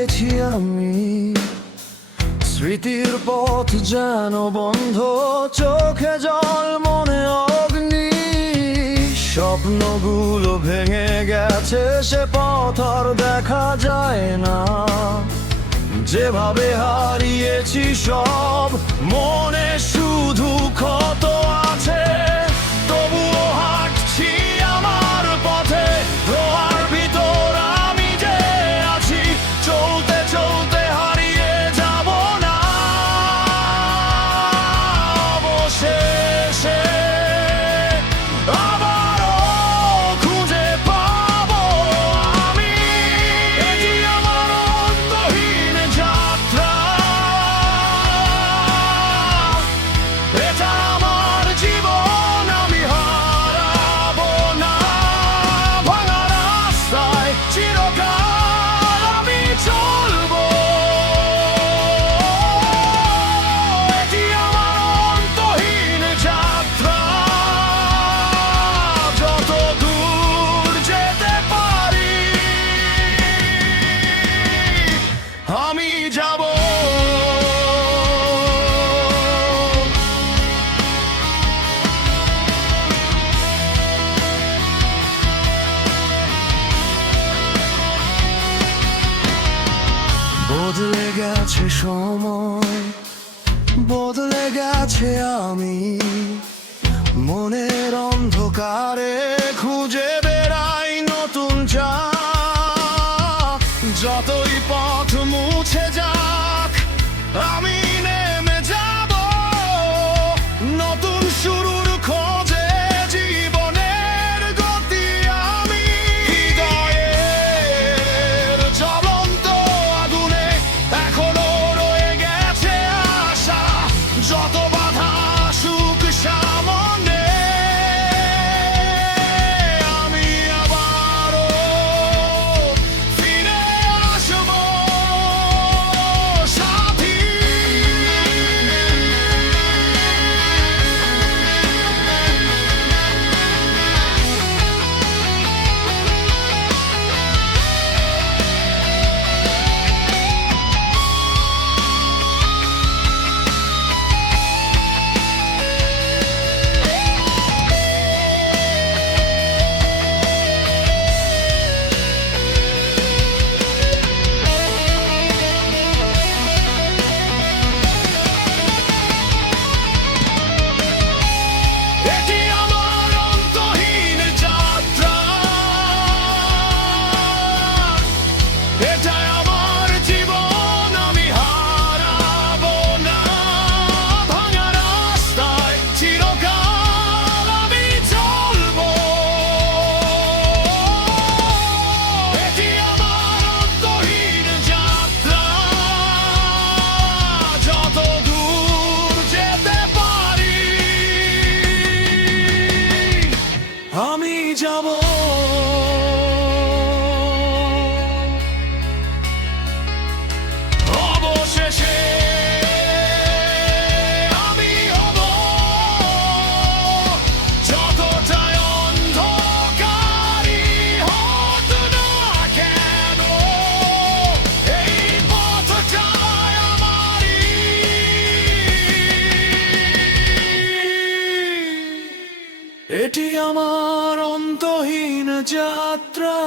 হারিয়েছি আমি। স্মৃতির পথ যেন বন্ধ, চোখে জল মনে অগ্নি। স্বপ্নগুলো ভেঙে গেছে, সে পথ আর দেখা যায় না। যেভাবে হারিয়েছি সব, মনে শুধু ক্ষত আছে। তবুও হাঁটছি আমার পথে, রোয়ার ভিতর আমি যে আছি। চলতে চলতে হারিয়ে যাব না, অবশেষে আবারও খুঁজে পাবো আমি। এটি আমার অন্তহীন যাত্রা, এটা আমার জীবন, আমি হারাবো না। ভাঙা রাস্তায় চিরকাল আমি চলবো। এটি আমার অন্তহীন যাত্রা, যত দূর যেতে পারি আমি যাব। বদলে গেছে সময়, বদলে গেছে আমি। মনের অন্ধকারে খুঁজে বেড়াই নতুন চাক। যতই পথ মুছে যাক, আমি নেমে যাব নতুন শুরুর খোঁজে। জীবনের গতি আমি হৃদয়ের জ্বলন্ত আগুনে, এখনো রয়ে গেছে আশা। যত বাধা আসুক সামনে, আমি আবারও ফিরে আসবো সাথী। এটি আমার অন্তহীন যাত্রা, এটা আমার জীবন, আমি হারাবো না। ভাঙা রাস্তায় চিরকাল আমি চলবো। এটি আমার অন্তহীন যাত্রা, যত দূর যেতে পারি আমি যাব। অবশেষে আমি হব যতটাই অন্ধকারই হোক না কেন। এই পথটাই আমারই, এটি আমার অন্তহীন যাত্রা।